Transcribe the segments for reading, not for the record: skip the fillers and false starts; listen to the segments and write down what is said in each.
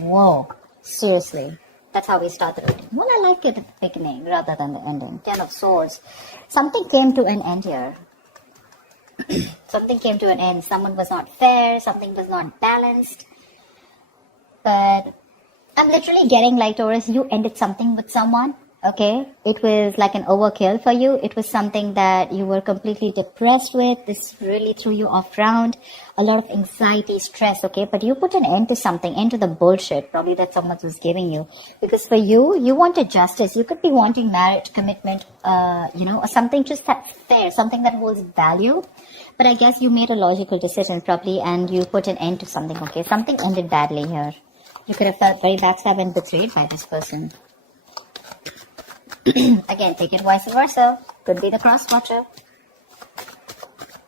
Whoa, seriously. That's how we start the reading. Well, I like it at the beginning rather than the ending. 10 of Swords. Something came to an end here. Something came to an end. Someone was not fair. Something was not balanced. But I'm literally getting like, Taurus, you ended something with someone. Okay, it was like an overkill for you. It was something that you were completely depressed with. This really threw you off round. A lot of anxiety, stress, okay? But you put an end to something, end to the bullshit probably that someone was giving you. Because for you, you wanted justice. You could be wanting marriage, commitment, or something just that's fair, something that holds value. But I guess you made a logical decision probably and you put an end to something, okay? Something ended badly here. You could have felt very backstabbed and betrayed by this person. Again, take it vice versa. Could be the cross watcher.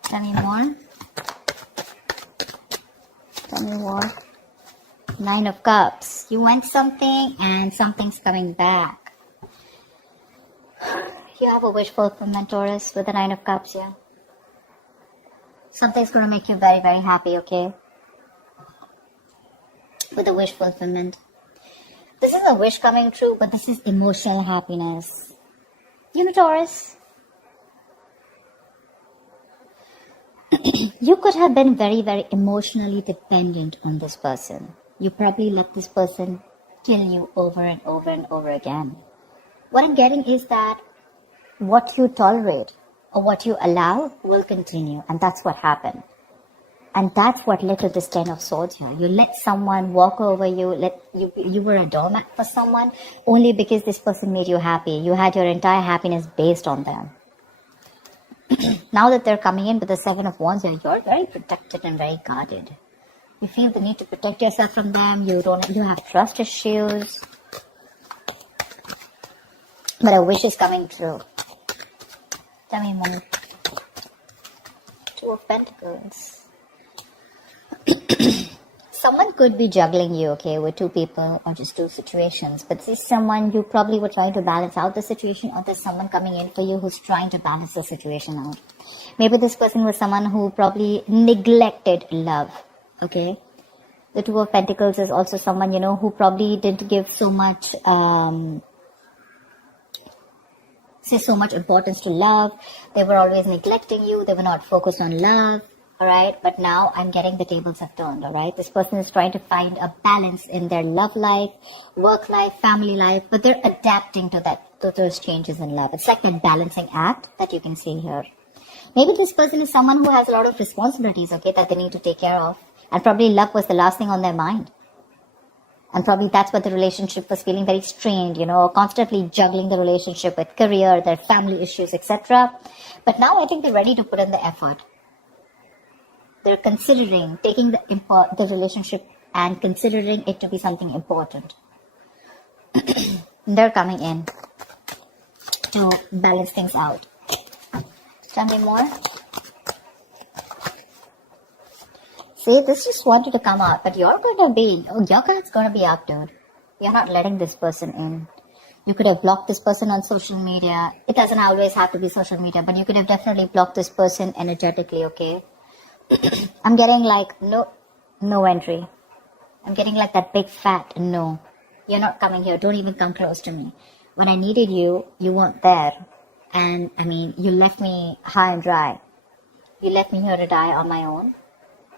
Tell me more. Tell me more. 9 of Cups. You went something and something's coming back. You have a wish fulfillment, Taurus, with the 9 of Cups, yeah. Something's going to make you very, very happy, okay? With the wish fulfillment. This is a wish coming true, but this is emotional happiness. You know, Taurus, you could have been very, very emotionally dependent on this person. You probably let this person kill you over and over and over again. What I'm getting is that what you tolerate or what you allow will continue, and that's what happened. And that's what led to this 10 of Swords here. You let someone walk over you, you were a doormat for someone only because this person made you happy. You had your entire happiness based on them. Now that they're coming in with the 7 of Wands here, you're very protected and very guarded. You feel the need to protect yourself from them. You have trust issues. But a wish is coming true. Tell me more. 2 of Pentacles. Someone could be juggling you, okay, with 2 people or just 2 situations. But this is someone you probably were trying to balance out the situation, or there's someone coming in for you who's trying to balance the situation out. Maybe this person was someone who probably neglected love, okay? The 2 of Pentacles is also someone, who probably didn't give so much, so much importance to love. They were always neglecting you. They were not focused on love. Alright, but now I'm getting the tables have turned, alright? This person is trying to find a balance in their love life, work life, family life, but they're adapting to those changes in love. It's like that balancing act that you can see here. Maybe this person is someone who has a lot of responsibilities, okay, that they need to take care of. And probably love was the last thing on their mind. And probably that's what the relationship was feeling very strained, constantly juggling the relationship with career, their family issues, etc. But now I think they're ready to put in the effort. They're considering taking the relationship and considering it to be something important. They're coming in to balance things out. Tell me more. See, this just wanted to come out, but your card's going to be up, dude. You're not letting this person in. You could have blocked this person on social media. It doesn't always have to be social media, but you could have definitely blocked this person energetically, okay? I'm getting like no entry. I'm getting like that big fat no. You're not coming here. Don't even come close to me. When I needed you, you weren't there. And you left me high and dry. You left me here to die on my own.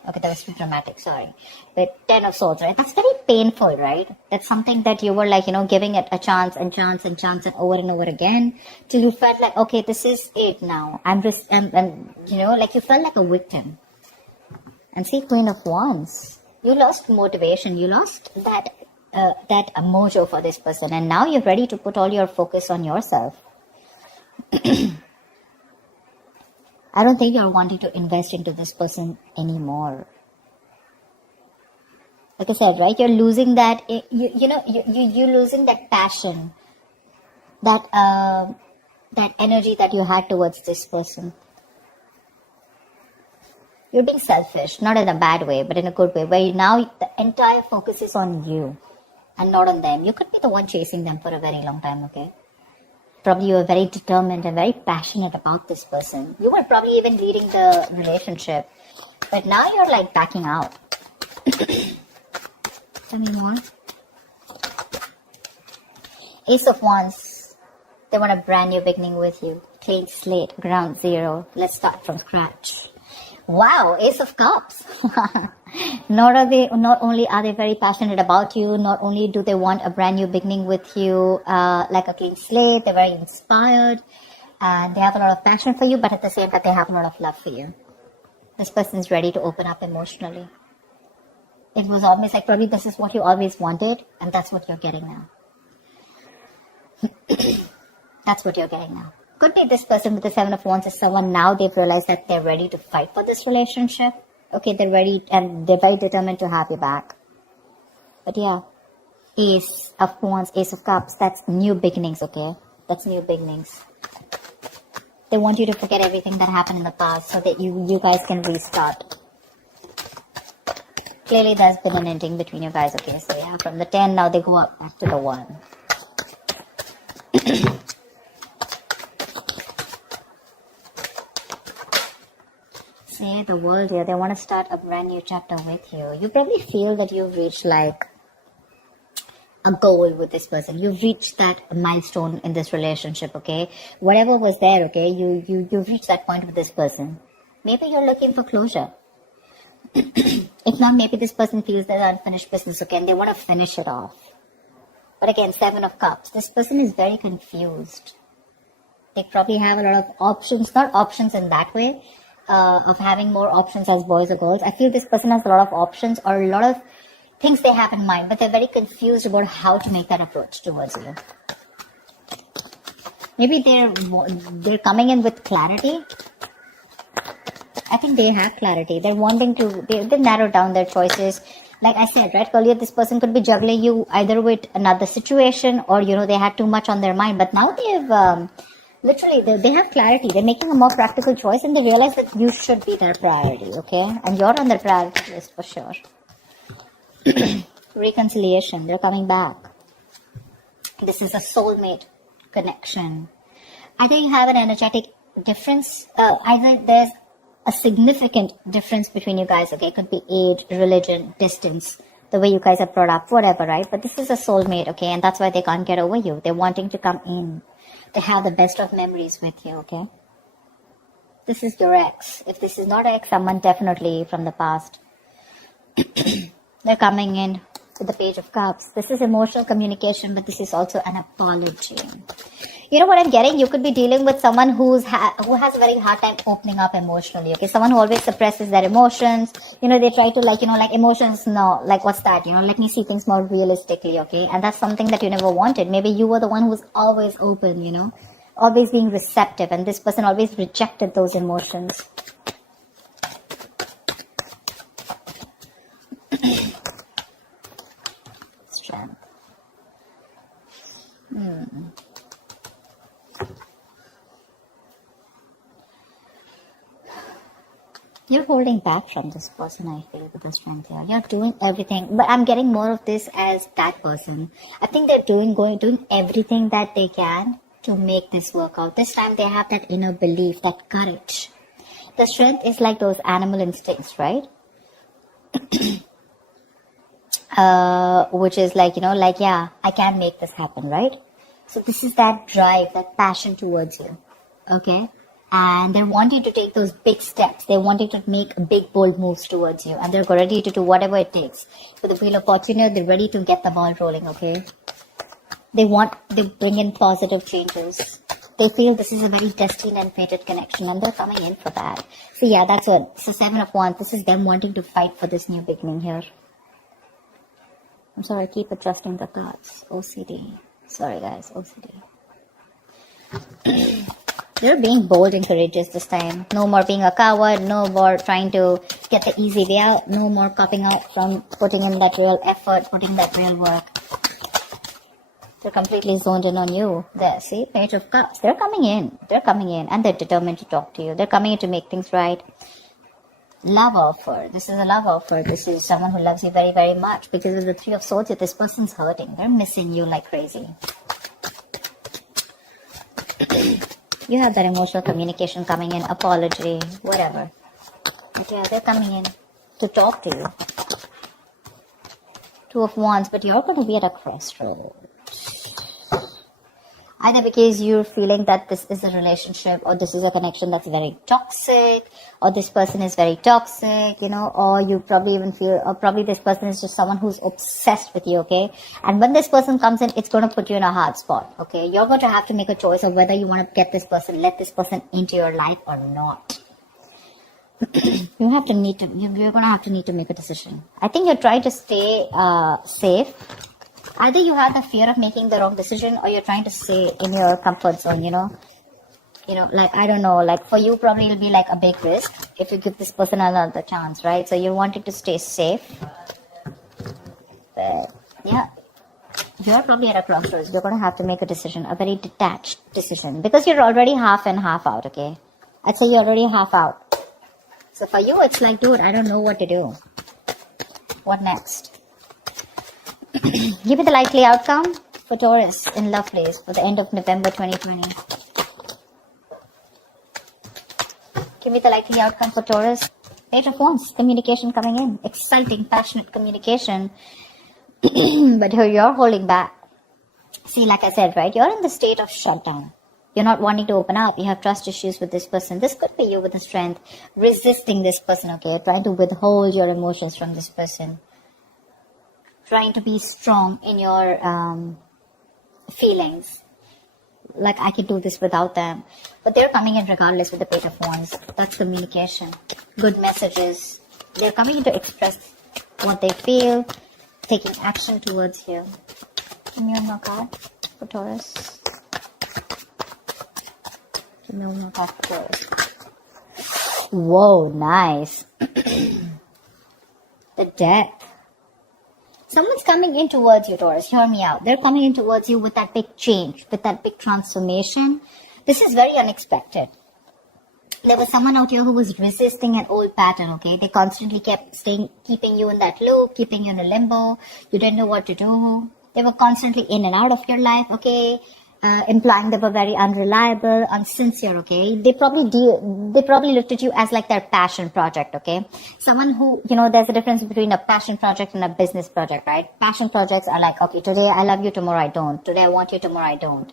Okay, that was too dramatic, sorry. But 10 of Swords, right? That's very painful, right? That's something that you were like, giving it a chance and over and over again. Till you felt like, okay, this is it now. Like you felt like a victim. And see, Queen of Wands. You lost motivation. You lost that mojo for this person. And now you're ready to put all your focus on yourself. I don't think you're wanting to invest into this person anymore. Like I said, right? You're losing that, you're losing that passion, that energy that you had towards this person. You're being selfish, not in a bad way, but in a good way, where now the entire focus is on you and not on them. You could be the one chasing them for a very long time, okay? Probably you were very determined and very passionate about this person. You were probably even leading the relationship, but now you're like backing out. Tell me more. Ace of Wands. They want a brand new beginning with you. Clean slate, ground zero. Let's start from scratch. Wow, Ace of Cups. Not only are they very passionate about you, not only do they want a brand new beginning with you, like a clean slate, they're very inspired, and they have a lot of passion for you, but at the same time, they have a lot of love for you. This person is ready to open up emotionally. It was always like, probably this is what you always wanted, and that's what you're getting now. That's what you're getting now. Could be this person with the Seven of Wands is someone now they've realized that they're ready to fight for this relationship. Okay, they're ready and they're very determined to have you back. But yeah, Ace of Wands, Ace of Cups, that's new beginnings, okay? That's new beginnings. They want you to forget everything that happened in the past so that you guys can restart. Clearly there's been an ending between you guys, okay? So yeah, from the 10, now they go up back to the 1. See, the world here, they want to start a brand new chapter with you. You probably feel that you've reached like a goal with this person. You've reached that milestone in this relationship, okay? Whatever was there, okay, you've reached that point with this person. Maybe you're looking for closure. If not, maybe this person feels there's unfinished business, okay, and they want to finish it off. But again, Seven of Cups. This person is very confused. They probably have a lot of options, not options in that way, of having more options as boys or girls. I feel this person has a lot of options or a lot of things they have in mind, but they're very confused about how to make that approach towards you. Maybe they're coming in with clarity. I think they have clarity. They're wanting to, they've narrowed down their choices. Like I said, right, earlier, this person could be juggling you either with another situation or, they had too much on their mind. But now they've, literally, they have clarity. They're making a more practical choice and they realize that you should be their priority, okay? And you're on their priority list for sure. Reconciliation. They're coming back. This is a soulmate connection. Either you have an energetic difference, either there's a significant difference between you guys, okay? It could be age, religion, distance, the way you guys are brought up, whatever, right? But this is a soulmate, okay? And that's why they can't get over you. They're wanting to come in. They have the best of memories with you, okay? This is your ex. If this is not ex, someone definitely from the past. They're coming in with the Page of Cups. This is emotional communication, but this is also an apology. You know what I'm getting? You could be dealing with someone who has a very hard time opening up emotionally, okay? Someone who always suppresses their emotions. They try to like emotions, no, like what's that? Let me see things more realistically, okay? And that's something that you never wanted. Maybe you were the one who was always open, always being receptive, and this person always rejected those emotions. Strength. You're holding back from this person, I feel, with the strength here. You're doing everything, but I'm getting more of this as that person. I think they're doing everything that they can to make this work out. This time they have that inner belief, that courage. The strength is like those animal instincts, right? Which is like, yeah, I can make this happen, right? So this is that drive, that passion towards you, okay? And they're wanting to take those big steps. They're wanting to make big, bold moves towards you. And they're ready to do whatever it takes. For the Wheel of Fortune, they're ready to get the ball rolling, okay? They bring in positive changes. They feel this is a very destined and fated connection. And they're coming in for that. So yeah, that's what. So Seven of Wands, this is them wanting to fight for this new beginning here. I'm sorry, I keep adjusting the cards. OCD. Sorry guys, OCD. They're being bold and courageous this time. No more being a coward. No more trying to get the easy way out. No more copping out from putting in that real effort, putting that real work. They're completely zoned in on you. There, see? Page of Cups. They're coming in. They're coming in. And they're determined to talk to you. They're coming in to make things right. Love offer. This is a love offer. This is someone who loves you very, very much. Because of the Three of Swords, this person's hurting. They're missing you like crazy. You have that emotional communication coming in, apology, whatever. But yeah, they're coming in to talk to you. Two of Wands, but you're going to be at a crossroads. Either because you're feeling that this is a relationship or this is a connection that's very toxic, or this person is very toxic, you know, or you probably even feel, or probably this person is just someone who's obsessed with you, okay? And when this person comes in, it's going to put you in a hard spot, okay? You're going to have to make a choice of whether you want to get this person, let this person into your life or not. You're going to have to need to make a decision. I think you're trying to stay safe. Either you have the fear of making the wrong decision, or you're trying to stay in your comfort zone, you know, like, I don't know, like for you, probably it'll be like a big risk if you give this person another chance, right? So you're wanting to stay safe. But yeah, you're probably at a crossroads. You're going to have to make a decision, a very detached decision, because you're already half in, half out, okay? I'd say you're already half out. So for you, it's like, dude, I don't know what to do. What next? Give me the likely outcome for Taurus in love place for the end of November 2020. Give me the likely outcome for Taurus. Page of Wands, communication coming in. Exciting, passionate communication. But here you're holding back. See, like I said, right? You're in the state of shutdown. You're not wanting to open up. You have trust issues with this person. This could be you with the strength, resisting this person, okay? Trying to withhold your emotions from this person. Trying to be strong in your feelings. Like, I can do this without them. But they're coming in regardless with the Page of Wands. That's communication. Good messages. They're coming in to express what they feel. Taking action towards you. Give me one more card for Taurus. Give me one more card for Taurus. Whoa, nice. The Death. Someone's coming in towards you, Taurus. Hear me out. They're coming in towards you with that big change, with that big transformation. This is very unexpected. There was someone out here who was resisting an old pattern, okay? They constantly kept keeping you in that loop, keeping you in a limbo. You didn't know what to do. They were constantly in and out of your life, okay? Implying they were very unreliable, unsincere, okay? They probably looked at you as like their passion project, okay? Someone who, you know, there's a difference between a passion project and a business project, right? Passion projects are like, okay, today I love you, tomorrow I don't. Today I want you, tomorrow I don't.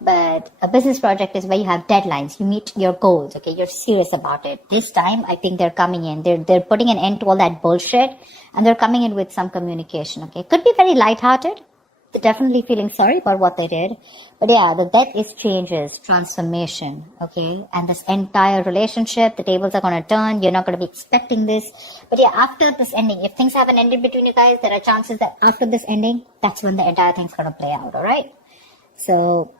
But a business project is where you have deadlines, you meet your goals, okay? You're serious about it. This time, I think they're coming in. They're putting an end to all that bullshit, and they're coming in with some communication, okay? Could be very lighthearted. They're definitely feeling sorry about what they did. But yeah, the Death is changes, transformation, okay? And this entire relationship, the tables are going to turn. You're not going to be expecting this. But yeah, after this ending, if things haven't ended between you guys, there are chances that after this ending, that's when the entire thing's going to play out, alright? So,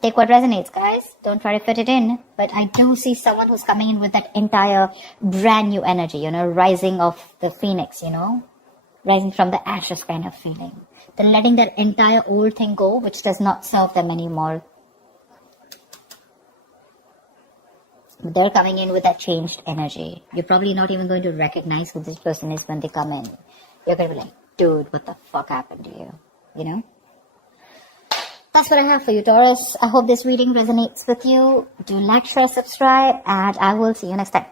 take what resonates, guys. Don't try to fit it in. But I do see someone who's coming in with that entire brand new energy, you know, rising of the phoenix, you know, rising from the ashes kind of feeling. They're letting that entire old thing go, which does not serve them anymore. They're coming in with that changed energy. You're probably not even going to recognize who this person is when they come in. You're going to be like, dude, what the fuck happened to you? You know? That's what I have for you, Taurus. I hope this reading resonates with you. Do like, share, subscribe, and I will see you next time.